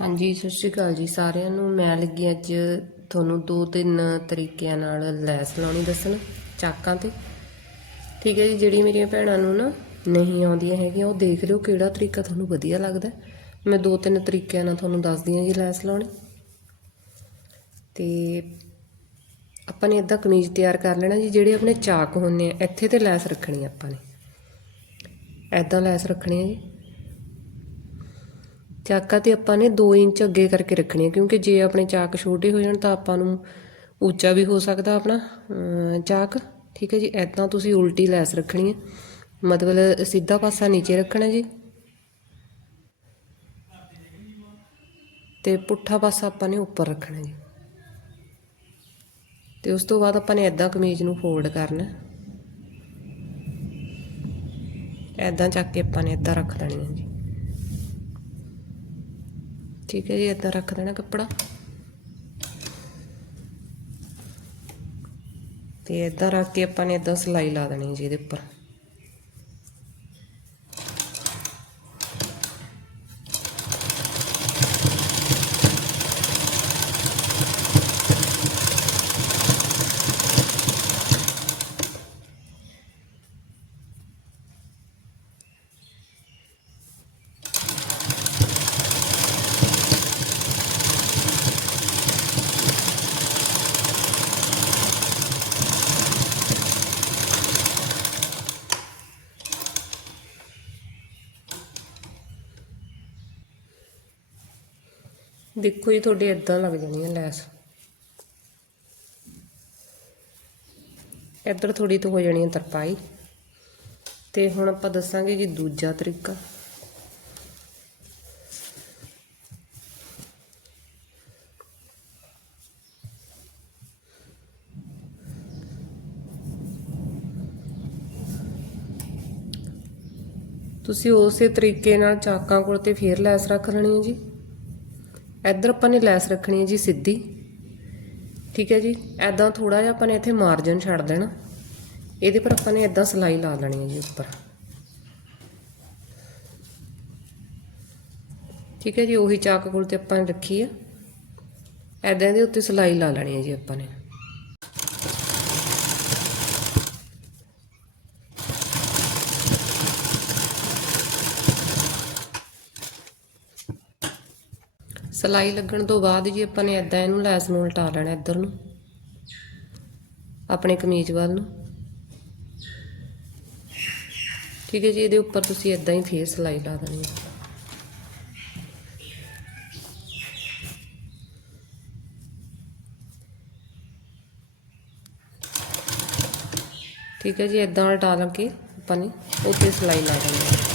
ਹਾਂਜੀ, ਸਤਿ ਸ਼੍ਰੀ ਅਕਾਲ ਜੀ ਸਾਰਿਆਂ ਨੂੰ। ਮੈਂ ਲੱਗੀ ਅੱਜ ਤੁਹਾਨੂੰ ਦੋ ਤਿੰਨ ਤਰੀਕਿਆਂ ਨਾਲ ਲੈਸ ਲਾਉਣੀ ਦੱਸਣ, ਚਾਕਾਂ ਤੇ। ਠੀਕ ਹੈ ਜੀ ਜਿਹੜੀ ਮੇਰੀਆਂ ਭੈਣਾਂ ਨੂੰ ਨਾ ਨਹੀਂ ਆਉਂਦੀਆਂ ਹੈਗੀਆਂ, ਉਹ ਦੇਖ ਲਿਓ ਕਿਹੜਾ ਤਰੀਕਾ ਤੁਹਾਨੂੰ ਵਧੀਆ ਲੱਗਦਾ। ਮੈਂ ਦੋ ਤਿੰਨ ਤਰੀਕਿਆਂ ਨਾਲ ਤੁਹਾਨੂੰ ਦੱਸਦੀ ਹਾਂ ਜੀ ਲੈਸ ਲਾਉਣੀ। ਤੇ ਆਪਾਂ ਨੇ ਇਦਾਂ ਕਮੀਜ਼ ਤਿਆਰ ਕਰ ਲੈਣਾ ਜੀ, ਜਿਹੜੇ ਆਪਣੇ ਚਾਕ ਹੁੰਨੇ ਆ, ਇੱਥੇ ਤੇ ਲੈਸ ਰੱਖਣੀ ਆਪਾਂ ਨੇ। ਐਦਾਂ ਲੈਸ ਰੱਖਣੀ ਹੈ ਜੀ। ਚਾਕਾਂ ਤੇ ਆਪਾਂ ਨੇ 2 ਇੰਚ ਅੱਗੇ ਕਰਕੇ ਰੱਖਣੀ ਹੈ, ਕਿਉਂਕਿ ਜੇ ਆਪਣੇ ਚਾਕ ਛੋਟੇ ਹੋ ਜਾਣ ਤਾਂ ਆਪਾਂ ਨੂੰ ਉੱਚਾ ਵੀ ਹੋ ਸਕਦਾ ਆਪਣਾ ਚਾਕ। ਠੀਕ ਹੈ ਜੀ ਐਦਾਂ ਤੁਸੀਂ ਉਲਟੀ ਲੈਸ ਰੱਖਣੀ ਹੈ। ਮਤਲਬ ਸਿੱਧਾ ਪਾਸਾ ਨੀਚੇ ਰੱਖਣਾ ਜੀ। ਤੇ ਪੁੱਠਾ ਪਾਸਾ ਆਪਾਂ ਨੇ ਉੱਪਰ ਰੱਖਣਾ ਜੀ। ਤੇ ਉਸ ਤੋਂ ਬਾਅਦ ਆਪਾਂ ਨੇ ਐਦਾਂ ਕਮੀਜ਼ ਨੂੰ ਫੋਲਡ ਕਰਨਾ ਐਦਾਂ ਚੱਕ ਕੇ ਆਪਾਂ ਨੇ ਐਦਾਂ ਰੱਖ ਦੇਣੀ ਹੈ ਜੀ। ਠੀਕ ਹੈ ਜੀ ਇਦਾਂ ਰੱਖ ਦੇਣਾ ਕੱਪੜਾ। ਤੇ ਇਦਾਂ ਰੱਖ ਕੇ ਆਪਾਂ ਨੇ ਇਦਾਂ ਸਲਾਈ ਲਾ ਦੇਣੀ ਜੀ ਇਹਦੇ ਉੱਪਰ। ਦੇਖੋ ਜੀ, ਤੁਹਾਡੇ ਇਦਾਂ ਲੱਗ ਜਾਣੀ ਹੈ ਲੈਸ। ਇੱਧਰ ਥੋੜੀ ਤੋਂ ਹੋ ਜਾਣੀ ਹੈ ਤਰਪਾਈ। ਤੇ ਹੁਣ ਆਪਾਂ ਦੱਸਾਂਗੇ ਜੀ ਦੂਜਾ ਤਰੀਕਾ। ਤੁਸੀਂ ਉਸੇ ਤਰੀਕੇ ਨਾਲ ਚਾਕਾਂ ਕੋਲ ਤੇ ਫੇਰ ਲੈਸ ਰੱਖ ਲੈਣੀ ਹੈ ਜੀ। ਇੱਧਰ ਆਪਾਂ ਨੇ ਲੈਸ ਰੱਖਣੀ ਹੈ ਜੀ ਸਿੱਧੀ। ਠੀਕ ਹੈ ਜੀ? ਐਦਾਂ ਥੋੜਾ ਜਿਹਾ ਆਪਾਂ ਨੇ ਇੱਥੇ ਮਾਰਜਨ ਛੱਡ ਦੇਣਾ। ਇਹਦੇ ਪਰ ਆਪਾਂ ਨੇ ਐਦਾਂ ਸਲਾਈ ਲਾ ਲੈਣੀ ਹੈ ਜੀ ਉੱਪਰ। ਠੀਕ ਹੈ ਜੀ? ਉਹੀ ਚਾਕ ਕੋਲ ਤੇ ਆਪਾਂ ਨੇ ਰੱਖੀ ਹੈ। ਐਦਾਂ ਦੇ ਉੱਤੇ ਸਲਾਈ ਲਾ ਲੈਣੀ ਹੈ ਜੀ ਆਪਾਂ ਨੇ। ਸਲਾਈ ਲੱਗਣ ਤੋਂ ਬਾਅਦ ਜੀ ਆਪਾਂ ਨੇ ਐਦਾਂ ਇਹਨੂੰ ਲੈਸ ਨੂੰ ਉਲਟਾ ਲੈਣਾ ਇੱਧਰ ਨੂੰ, ਆਪਣੇ ਕਮੀਜ਼ ਵੱਲ ਨੂੰ। ਠੀਕ ਹੈ ਜੀ, ਇਹਦੇ ਉੱਪਰ ਤੁਸੀਂ ਐਦਾਂ ਹੀ ਫੇਰ ਸਲਾਈ ਲਾ ਦੇਣੀ ਹੈ। ਠੀਕ ਹੈ ਜੀ ਐਦਾਂ ਉਲਟਾ ਲਾ ਕੇ ਆਪਾਂ ਨੇ ਉੱਤੇ ਸਲਾਈ ਲਾ ਦੇਣੀ ਹੈ।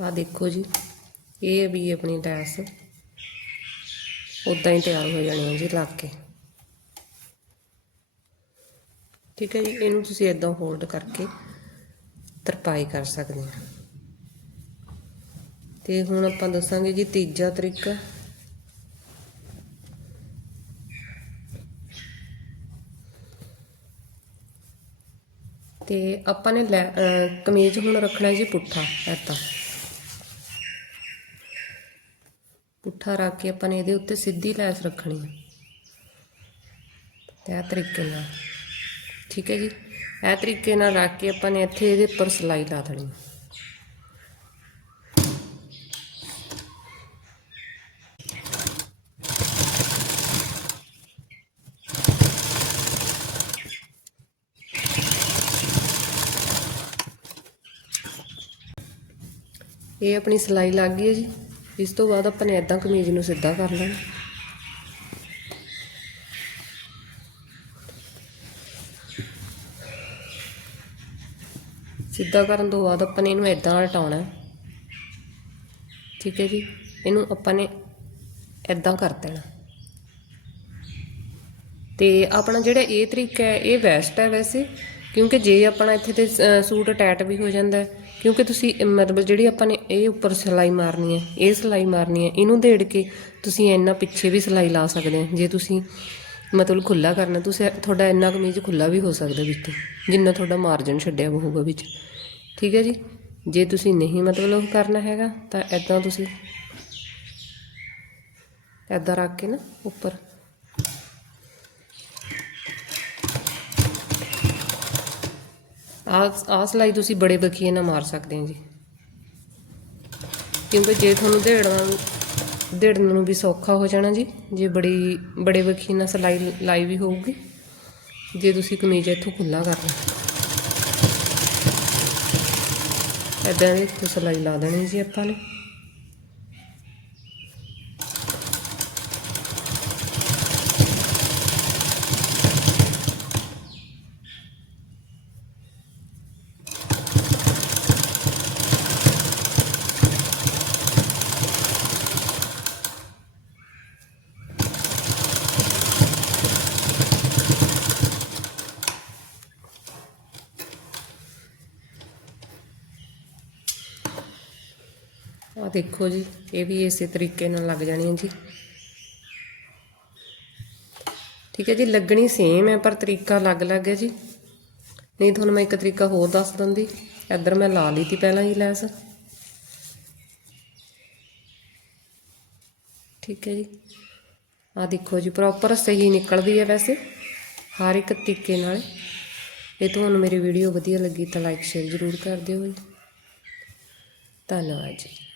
ਆ ਦੇਖੋ ਜੀ, ਇਹ ਵੀ ਆਪਣੀ ਲੈਸ ਉਦਾਂ ਹੀ ਤਿਆਰ ਹੋ ਜਾਣੀ ਹੈ ਜੀ ਲਾ ਕੇ। ਠੀਕ ਹੈ ਜੀ, ਇਹਨੂੰ ਤੁਸੀਂ ਇਦਾਂ ਹੋਲਡ ਕਰਕੇ ਤਰਪਾਈ ਕਰ ਸਕਦੇ ਆ। ਤੇ ਹੁਣ ਆਪਾਂ ਦੱਸਾਂਗੇ ਜੀ ਤੀਜਾ ਤਰੀਕਾ। ਤੇ ਆਪਾਂ ਨੇ ਲੈ- ਕਮੀਜ਼ ਹੁਣ ਰੱਖਣਾ ਜੀ ਪੁੱਠਾ ਐਤਾ ਪੁੱਠਾ ਰੱਖ ਕੇ ਆਪਾਂ ਨੇ ਇਹਦੇ ਉੱਤੇ ਸਿੱਧੀ ਲੈਸ ਰੱਖਣੀ ਹੈ ਤੇ ਇਹ ਤਰੀਕੇ ਨਾਲ। ਠੀਕ ਹੈ ਜੀ? ਇਹ ਤਰੀਕੇ ਨਾਲ ਰੱਖ ਕੇ ਆਪਾਂ ਨੇ ਇੱਥੇ ਇਹਦੇ ਉੱਪਰ ਸਲਾਈ ਲਾ ਦੇਣੀ। ਹੈ। ਇਹ ਆਪਣੀ ਸਲਾਈ ਲੱਗ ਗਈ ਹੈ ਜੀ। ਇਸ ਤੋਂ ਬਾਅਦ ਆਪਾਂ ਨੇ ਇਦਾਂ ਕਮੀਜ਼ ਨੂੰ ਸਿੱਧਾ ਕਰ ਲੈਣਾ। ਸਿੱਧਾ ਕਰਨ ਤੋਂ ਬਾਅਦ ਆਪਾਂ ਨੇ ਇਹਨੂੰ ਇਦਾਂ ਹਟਾਉਣਾ। ਠੀਕ ਹੈ ਜੀ? ਇਹਨੂੰ ਆਪਾਂ ਨੇ ਐਦਾਂ ਕਰ ਦੇਣਾ। ਤੇ ਆਪਣਾ ਜਿਹੜਾ ਇਹ ਤਰੀਕਾ ਹੈ, ਇਹ ਬੈਸਟ ਹੈ ਵੈਸੇ। ਕਿਉਂਕਿ ਜੇ ਆਪਣਾ ਇੱਥੇ ਤੇ ਸੂਟ ਅਟੈਚ ਵੀ ਹੋ ਜਾਂਦਾ ਕਿਉਂਕਿ ਤੁਸੀਂ ਮਤਲਬ ਜਿਹੜੀ ਆਪਾਂ ਨੇ ਇਹ ਉੱਪਰ ਸਿਲਾਈ ਮਾਰਨੀ ਹੈ, ਇਹ ਸਿਲਾਈ ਮਾਰਨੀ ਹੈ, ਇਹਨੂੰ ਦੇੜ ਕੇ ਤੁਸੀਂ ਇੰਨਾ ਪਿੱਛੇ ਵੀ ਸਿਲਾਈ ਲਾ ਸਕਦੇ ਹੋ। ਜੇ ਤੁਸੀਂ ਮਤਲਬ ਖੁੱਲਾ ਕਰਨਾ, ਤੁਸੀਂ ਤੁਹਾਡਾ ਇੰਨਾ ਕਮੀਜ਼ ਖੁੱਲਾ ਵੀ ਹੋ ਸਕਦਾ ਵਿੱਚ, ਜਿੰਨਾ ਤੁਹਾਡਾ ਮਾਰਜਨ ਛੱਡਿਆ ਹੋਊਗਾ ਵਿੱਚ। ਠੀਕ ਹੈ ਜੀ? ਜੇ ਤੁਸੀਂ ਨਹੀਂ ਮਤਲਬ ਉਹ ਕਰਨਾ ਹੈਗਾ, ਤਾਂ ਐਦਾਂ ਤੁਸੀਂ ਐਦਾਂ ਰੱਖ ਕੇ ਨਾ, ਉੱਪਰ। ਆਹ ਆਹ ਸਿਲਾਈ ਤੁਸੀਂ ਬੜੇ ਬਖੀਏ ਨਾਲ ਮਾਰ ਸਕਦੇ ਹੋ ਜੀ। ਕਿਉਂਕਿ ਜੇ ਤੁਹਾਨੂੰ ਦੇੜਨਾ ਦੇੜਨ ਨੂੰ ਵੀ ਸੌਖਾ ਹੋ ਜਾਣਾ ਜੀ, ਜੇ ਬੜੀ, ਬੜੇ ਬਖੀਏ ਨਾਲ ਸਿਲਾਈ, ਲਾਈ ਵੀ ਹੋਊਗੀ, ਜੇ ਤੁਸੀਂ ਕਮੀਜ਼ ਇੱਥੋਂ ਖੁੱਲਾ ਕਰਨਾ ਐਦਾਂ ਦੀ ਇੱਥੋਂ ਸਿਲਾਈ ਲਾ ਦੇਣੀ ਜੀ ਆਪਾਂ ਨੇ। ਆ ਦੇਖੋ ਜੀ, ਇਹ ਵੀ ਇਸੇ ਤਰੀਕੇ ਨਾਲ ਲੱਗ ਜਾਣੀ ਹੈ ਜੀ। ਠੀਕ ਹੈ ਜੀ, ਲੱਗਣੀ ਸੇਮ ਹੈ, ਪਰ ਤਰੀਕਾ ਅਲੱਗ-ਅਲੱਗ ਹੈ ਜੀ। ਨਹੀਂ, ਤੁਹਾਨੂੰ ਮੈਂ ਇੱਕ ਤਰੀਕਾ ਹੋਰ ਦੱਸ ਦਿੰਦੀ। ਇੱਧਰ ਮੈਂ ਲਾ ਲਈ ਤੀ ਪਹਿਲਾਂ ਹੀ ਲੈਸ। ਠੀਕ ਹੈ ਜੀ। ਆ ਦੇਖੋ ਜੀ ਪ੍ਰੋਪਰ ਸਹੀ ਨਿਕਲਦੀ ਹੈ ਵੈਸੇ, ਹਰ ਇੱਕ ਤਰੀਕੇ ਨਾਲ। ਇਹ ਤੁਹਾਨੂੰ ਮੇਰੀ ਵੀਡੀਓ ਵਧੀਆ ਲੱਗੀ ਤਾਂ ਲਾਈਕ ਸ਼ੇਅਰ ਜ਼ਰੂਰ ਕਰ ਦਿਓ ਜੀ। ਧੰਨਵਾਦ ਜੀ।